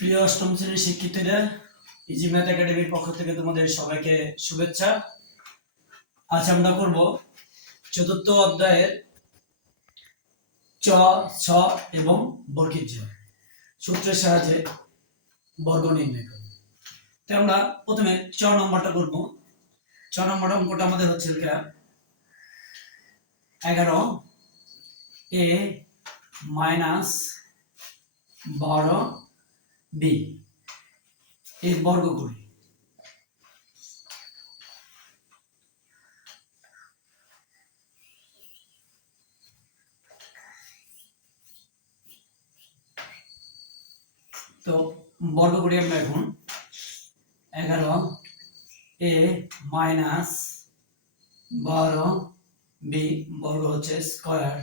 প্রিয় অষ্টম শ্রেণীর শিক্ষার্থীরা, ইজি ম্যাথ একাডেমির পক্ষ থেকে তোমাদের সবাইকে শুভেচ্ছা। আজ আমরা করব চতুর্থ অধ্যায়ের চ, ছ এবং বর্গের জ সূত্রের সাহায্যে বর্গ নির্ণয় করব। তো আমরা প্রথমে চ নম্বরটা করব। চ নম্বর অঙ্কটা আমাদের হচ্ছে 11 a মাইনাস 12 b এর বর্গ করি। তো বর্গ করি আমরা এখন 11 a মাইনাস 12 b বর্গ হচ্ছে স্কয়ার।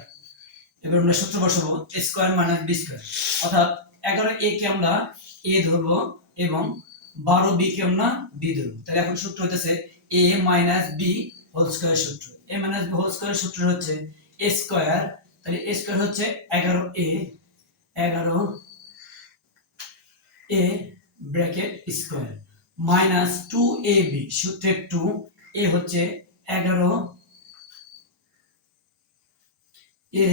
এবার আমরা সূত্র বসাবো a square minus b square, অর্থাৎ 11 a কে আমরা a ধরবো এবং 12 b কে আমরা b ধরবো। তাহলে এখন সূত্র হচ্ছে a minus b whole square সূত্র। a minus b whole square সূত্র হচ্ছে a স্কয়ার, তাহলে a স্কয়ার হচ্ছে 11 a bracket square minus 2ab সূত্রের 2 a হচ্ছে 11 a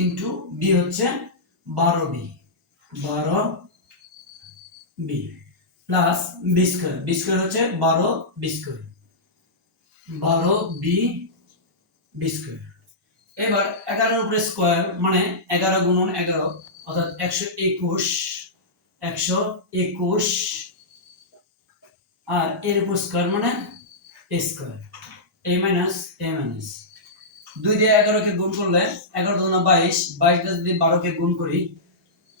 ইনটু b হচ্ছে 12b প্লাস b স্কয়ার হচ্ছে 12b স্কয়ার 12b স্কয়ার। এবার 11 এর উপরে স্কয়ার মানে 11 গুণন 11 অর্থাৎ 121 আর এর উপর স্কয়ার মানে a স্কয়ার a মাইনাস দুই দিয়ে 11 কে গুণ করলে 11 দুগুণে 22 22 দিয়ে যদি 12 কে গুণ করি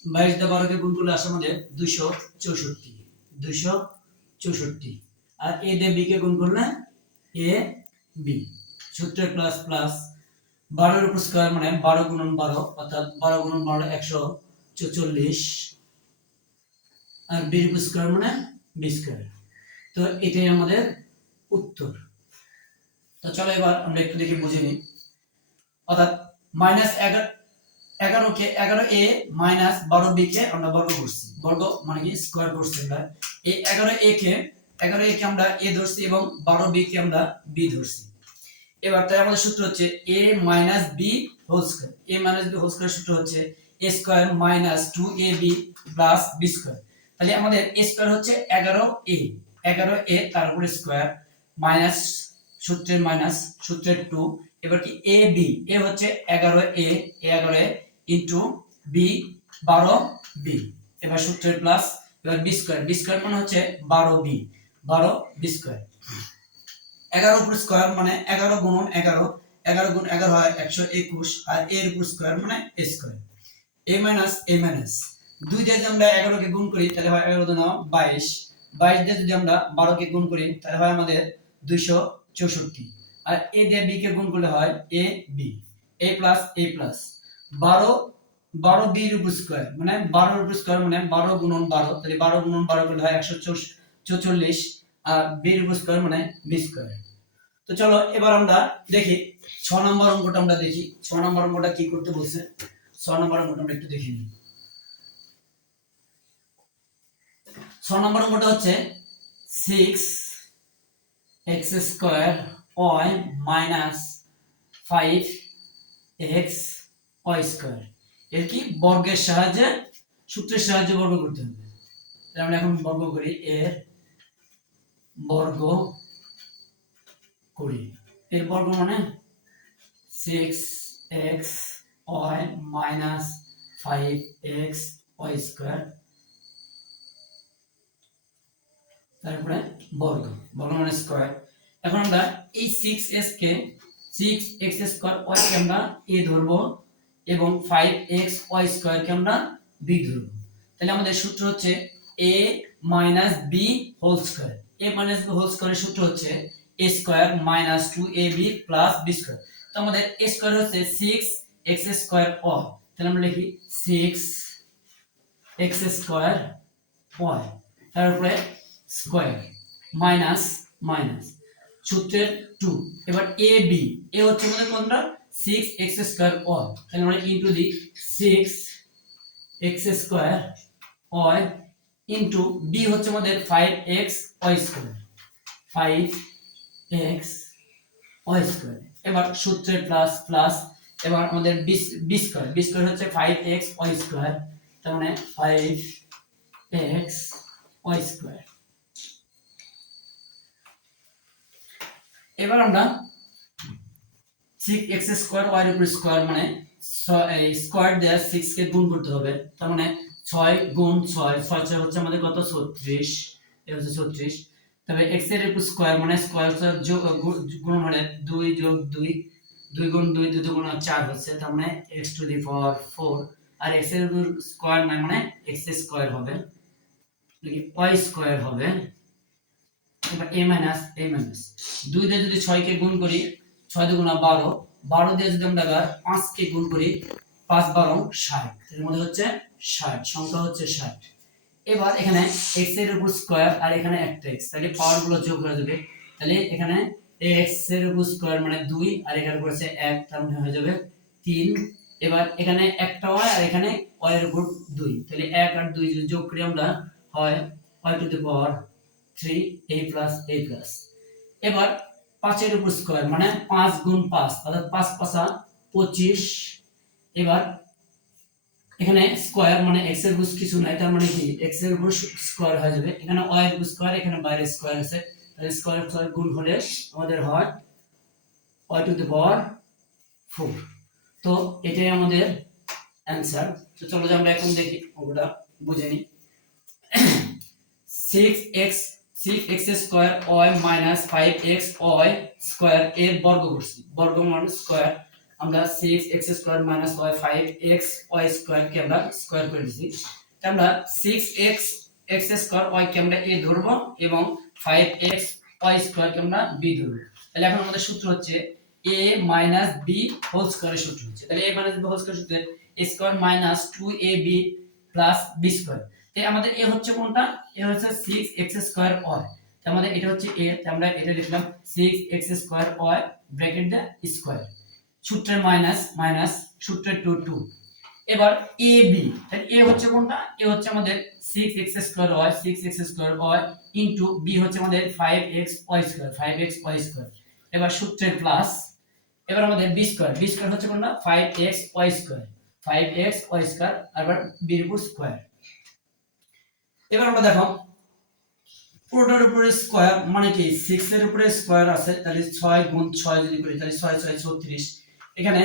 22 দিয়ে 12 কে গুণ করলে আসে আমাদের 264 আর a দিয়ে b কে গুণ করলে a b সূত্রে প্লাস প্লাস 12 এর উপর স্কয়ার মানে 12 গুণন 12 অর্থাৎ 12 গুণন 12 144 আর b এর উপর স্কয়ার মানে b স্কয়ার। তো এটাই আমাদের উত্তর। তো চলো এবার আমরা একটু দেখি বুঝে নিই। অর্থাৎ মাইনাস 11 কে 11a মাইনাস 12b কে আমরা বর্গ করছি। বর্গ মানে কি স্কয়ার করছি আমরা। এই 11a কে আমরা a ধরছি এবং 12b কে আমরা b ধরছি। এবার তাই আমাদের সূত্র হচ্ছে a minus b whole square. a minus b whole square সূত্র হচ্ছে a square minus 2ab plus b square. তাহলে আমাদের a স্কয়ার হচ্ছে 11a তার উপরে স্কয়ার মাইনাস সূত্রের 2। এবার কি a b a হচ্ছে 11a ইনটু b 12b এবার সূত্রের প্লাস এবার b স্কয়ার মানে হচ্ছে 12b স্কয়ার। 11 উপর স্কয়ার মানে 11 গুণন 11 গুণ 11 হয় 121 আর a এর উপর স্কয়ার মানে a স্কয়ার a মাইনাস 2 দিয়ে যদি আমরা 11 কে গুণ করি তাহলে হয় 11 দুগুণ 22 22 দিয়ে যদি আমরা 12 কে গুণ করি তাহলে হয় আমাদের 264 আর a দিয়ে b কে গুণ করলে হয় a প্লাস 12b এর উপর স্কয়ার মানে 12 এর উপর স্কয়ার মানে 12 গুণন 12 তাহলে 12 গুণন 12 করলে হয় 144 আর b এর উপর স্কয়ার মানে b স্কয়ার। তো চলো এবার আমরা দেখি 6 নম্বর অঙ্কটা আমরা দেখি 6 নম্বর অঙ্কটা কি করতে বলছে। 6 নম্বর অঙ্কটা আমরা একটু দেখে নিই। 6 নম্বর অঙ্কটা হচ্ছে 6x² y মাইনাস 5xy² এর কি বর্গের সাহায্যে সূত্রের সাহায্যে বর্গ করতে হবে। তাহলে আমরা এখন বর্গ করি এর বর্গ করি। এর বর্গ মানে 6xy মাইনাস 5xy² তারপরে বর্গ মানে স্কয়ার। এখন আমরা এই 6x কে 6x² y কে আমরা a ধরবো এবং 5xy² কে আমরা b ধরবো। তাহলে আমাদের সূত্র হচ্ছে a minus b whole square. a minus b whole স্কয়ারের সূত্র হচ্ছে a square minus 2ab plus b square. তো আমাদের a স্কয়ার হচ্ছে 6x² y, তাহলে আমরা লিখি 6x² y তারপরে স্কয়ার মাইনাস সূত্রের 2। এবার a b a হচ্ছে আমাদের কোনটা 6x² y, তাহলে আমরা into the 6x² y into b হচ্ছে আমাদের 5x y square 5x y square. এবার সূত্রে প্লাস প্লাস, এবার আমাদের বি স্কয়ার হচ্ছে 5x y স্কয়ার, তার মানে 5x y স্কয়ার। এবার আমরা 6x স্কয়ার y এর উপর স্কয়ার মানে স্কয়ার দেয়া 6 কে গুণ করতে হবে, তার মানে 6 গুণ 6 6 6 হচ্ছে আমাদের কত 36, এটা হচ্ছে 36। তবে x এর উপর স্কয়ার মানে স্কয়ার যোগ গুণ মানে 2 যোগ 2 2 গুণ 2 2 দুগুণ 4 হচ্ছে, তার মানে x টু দি পাওয়ার 4। আর x এর উপর স্কয়ার না মানে x স্কয়ার হবে, নাকি y স্কয়ার হবে। এবার a মাইনাস 2 দিয়ে যদি 6 কে গুণ করি 6 দুগুণা 12, 12 দিয়ে যদি আমরা 5 কে গুণ করি 5 12 60, এর মধ্যে হচ্ছে 60, সংখ্যা হচ্ছে 60। এবার এখানে x এর উপর স্কয়ার আর এখানে একটা x, তাহলে পাওয়ার গুলো যোগ হয়ে যাবে, তাহলে এখানে x এর উপর স্কয়ার মানে 2 আর এখানে উপর আছে 1, তার মানে হয়ে যাবে 3। এবার এখানে একটা y আর এখানে y এর উপর 2, তাহলে 1 আর 2 যদি যোগ করি আমরা হয় y two the power 3 a plus a plus. এবার 5 এর উপর স্কয়ার মানে 5 গুণ 5 অর্থাৎ 5 5 25। এবার এখানে স্কয়ার মানে x এর উপর কিছু নাই, তার মানে কি x এর উপর স্কয়ার হয়ে যাবে, এখানে y এর উপর স্কয়ার এখানে বাইরে স্কয়ার আছে, তাহলে স্কয়ার স্কয়ার গুণ হলে আমাদের হয় y টু দি পাওয়ার 4। তো এটাই আমাদের অ্যানসার। তো চলো আমরা এখন দেখি অঙ্কটা বুঝে নিই। 6x square y minus 5x y square এর বর্গ করছি, বর্গমূল স্কয়ার আমরা 6x square minus y 5x y square কে আমরা স্কয়ার করে দিয়েছি। আমরা 6x x স্কয়ার y কে আমরা a ধরব এবং 5x y স্কয়ার কে আমরা b ধরব। তাহলে এখন আমাদের সূত্র হচ্ছে a মাইনাস b হোল স্কয়ারের সূত্র হচ্ছে, তাহলে a minus b whole square সূত্রে a square minus 2ab plus b square. তাই আমাদের a হচ্ছে কোনটা, a হচ্ছে 6x স্কয়ার y, তাই আমাদের এটা হচ্ছে a, তাই আমরা এটা লিখলাম 6x স্কয়ার y ব্র্যাকেট দে স্কয়ার, সূত্রের মাইনাস মাইনাস সূত্রের 2 2। এবার ab, তাহলে a হচ্ছে কোনটা, a হচ্ছে আমাদের 6x square y 6x square y into b হচ্ছে আমাদের 5x y square 5x y square. এবার সূত্রের প্লাস, এবার আমাদের b স্কয়ার হচ্ছে কোনটা 5x y square 5x y square, আবার b এর উপর স্কয়ার। এবার আমরা দেখো পুরোটার উপরে স্কয়ার মানে কি 6 এর উপরে স্কয়ার আছে, তাহলে 6 গুণ 6 যদি করি তাহলে 6 6 36। এখানে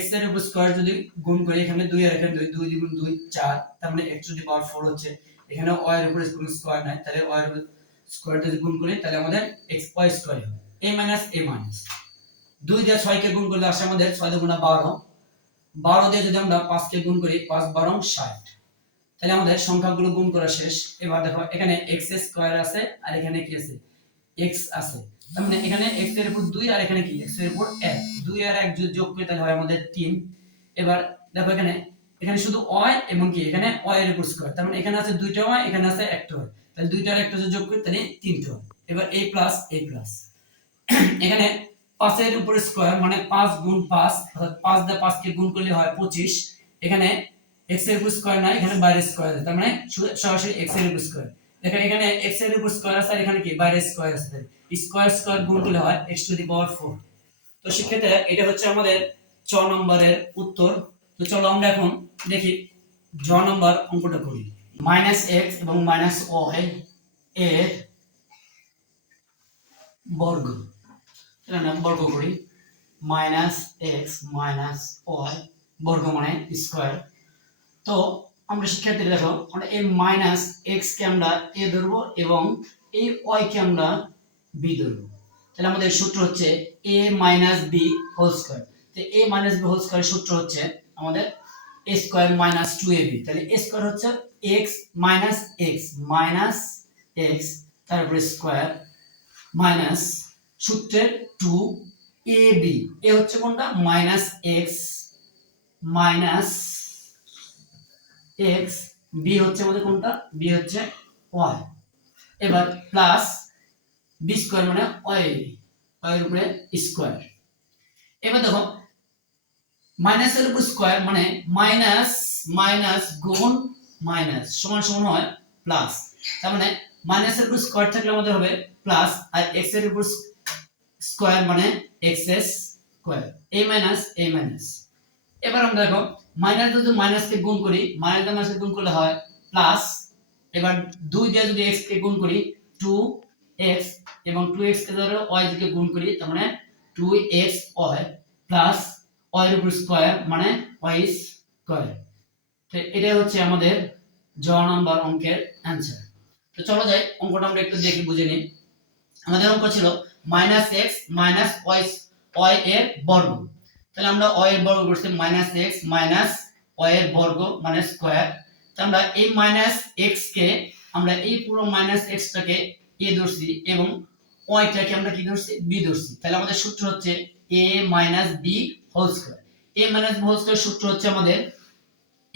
x এর উপর স্কয়ার যদি গুণ করি এখানে 2 আর এখানে 2 2 গুণ 2 4, তার মানে x টু দি পাওয়ার 4 হচ্ছে। এখানে y এর উপরে কোনো স্কয়ার নাই, তাহলে y এর উপর স্কয়ার যদি গুণ করি তাহলে আমাদের x y স্কয়ার হবে a মাইনাস 2 দিয়ে 6 কে গুণ করলে আসে আমাদের 6 দুগুণা 12, 12 দিয়ে যদি আমরা 5 কে গুণ করি 5 12 60। তাহলে আমাদের সংখ্যাগুলো গুণ করা শেষ। এবার দেখো এখানে x স্কয়ার আছে আর এখানে কি আছে x আছে, তার মানে এখানে x এর উপর 2 আর এখানে কি x এর উপর 1, 2 আর 1 যদি যোগ করি তাহলে হয় আমাদের 3। এবার দেখো এখানে এখানে শুধু y এবং কি এখানে y এর উপর স্কয়ার, তার মানে এখানে আছে 2টা y এখানে আছে 1টা y, তাহলে 2টা আর 1টা যদি যোগ করি তাহলে 3টা y। এবার a প্লাস এখানে 5 এর উপর স্কয়ার মানে 5 গুণ 5 অর্থাৎ 5 দিয়ে 5 কে গুণ করলে হয় 25। এখানে x এর উপর স্কয়ার না এখানে বাইরে স্কয়ার আছে, তার মানে সরাসরি x এর উপর স্কয়ার। দেখো এখানে x এর উপর স্কয়ার আছে আর এখানে কি বাইরে স্কয়ার আছে, স্কয়ার স্কয়ার গুণ করলে হয় x টু দি পাওয়ার 4। তো সেক্ষেত্রে এটা হচ্ছে আমাদের 6 নম্বরের উত্তর। তো চলো আমরা এখন দেখি 6 নম্বর অঙ্কটা করি। -x এবং -y এর বর্গ, এটা বর্গ করি। -x y বর্গ মানে স্কয়ার। তো আমরা শিক্ষার্থী দেখো আমরা এই -x কে আমরা a ধরবো এবং এই y কে আমরা b ধরবো, তাহলে আমাদের সূত্র হচ্ছে a b হোল স্কয়ার। তো a b হোল স্কয়ারের সূত্র হচ্ছে আমাদের a স্কয়ার মাইনাস 2ab, তাহলে a স্কয়ার হচ্ছে x মাইনাস x তারপরে স্কয়ার মাইনাস সূত্রের 2ab, a হচ্ছে কোনটা -x মাইনাস x, b হচ্ছে আমাদের কোনটা b হচ্ছে y। এবার প্লাস b স্কয়ার মানে y এর উপরে স্কয়ার। এবার দেখো মাইনাস এর উপর স্কয়ার মানে মাইনাস মাইনাস গুণ মাইনাস সমান সমান হয় প্লাস, তার মানে মাইনাসের উপর স্কয়ার থাকলে আমাদের হবে প্লাস, আর x এর উপর স্কয়ার মানে x square, a minus a minus. এবার আমরা দেখো মাইনাস যদি মাইনাসকে গুণ করি, মাইনাস মাইনাসকে গুণ করলে হয় প্লাস, এবার 2 দিয়ে যদি x কে গুণ করি 2x, এবং 2x কে ধরো y দিয়ে গুণ করি, তার মানে 2x y প্লাস y এর উপর স্কয়ার মানে y স্কয়ার। তো এটা হচ্ছে আমাদের জ নাম্বার অঙ্কের অ্যানসার। তো চলো যাই অঙ্কটা আমরা একটু দেখে বুঝে নিই। আমাদের অঙ্ক ছিল -x y এর বর্গ, তাহলে আমরা y এর বর্গ করছি -x y এর বর্গ মানে স্কয়ার। তো আমরা এই -x কে আমরা এই পুরো -x টাকে a ধরছি এবং y টাকে আমরা কি ধরছি b ধরছি, তাহলে আমাদের সূত্র হচ্ছে a b whole square. a b whole square সূত্র হচ্ছে আমাদের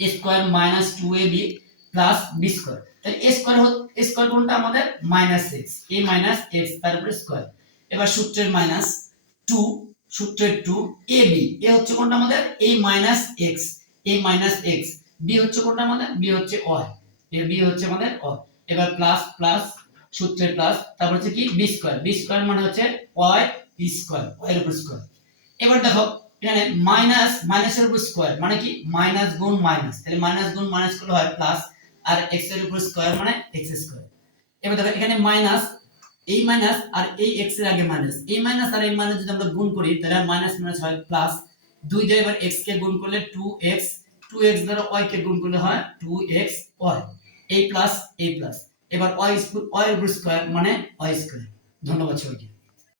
a square -2ab b square. তাহলে a স্কয়ার কোনটা আমাদের -x, a x তারপরে স্কয়ার। এবার সূত্রের -2, সূত্রের 2 ab, a হচ্ছে কোনটা আমাদের a x, a x, b হচ্ছে কোনটা আমাদের b হচ্ছে y, এর b হচ্ছে আমাদের y। এবার প্লাস প্লাস সূত্রের প্লাস, তারপর হচ্ছে কি b স্কয়ার, b স্কয়ার মানে হচ্ছে y স্কয়ার, y এর উপর স্কয়ার। এবার দেখো এখানে মাইনাসের উপর স্কয়ার মানে কি মাইনাস গুণ মাইনাস, তাহলে মাইনাস গুণ মাইনাস করলে হয় প্লাস, আর x এর উপর স্কয়ার মানে x স্কয়ার। এবার দেখো এখানে মাইনাস, এই মাইনাস আর এই x এর আগে মাইনাস, এই মাইনাস আর এই মাইনাস যদি আমরা গুণ করি তাহলে মাইনাস মাইনাস হয় প্লাস, 2 দিয়ে এবার x কে গুণ করলে 2x, 2x দ্বারা y কে গুণ করলে হয় 2x y, এই প্লাস এই প্লাস। এবার y এর উপর স্কয়ার মানে y স্কয়ার। ধন্যবাদ সবাইকে।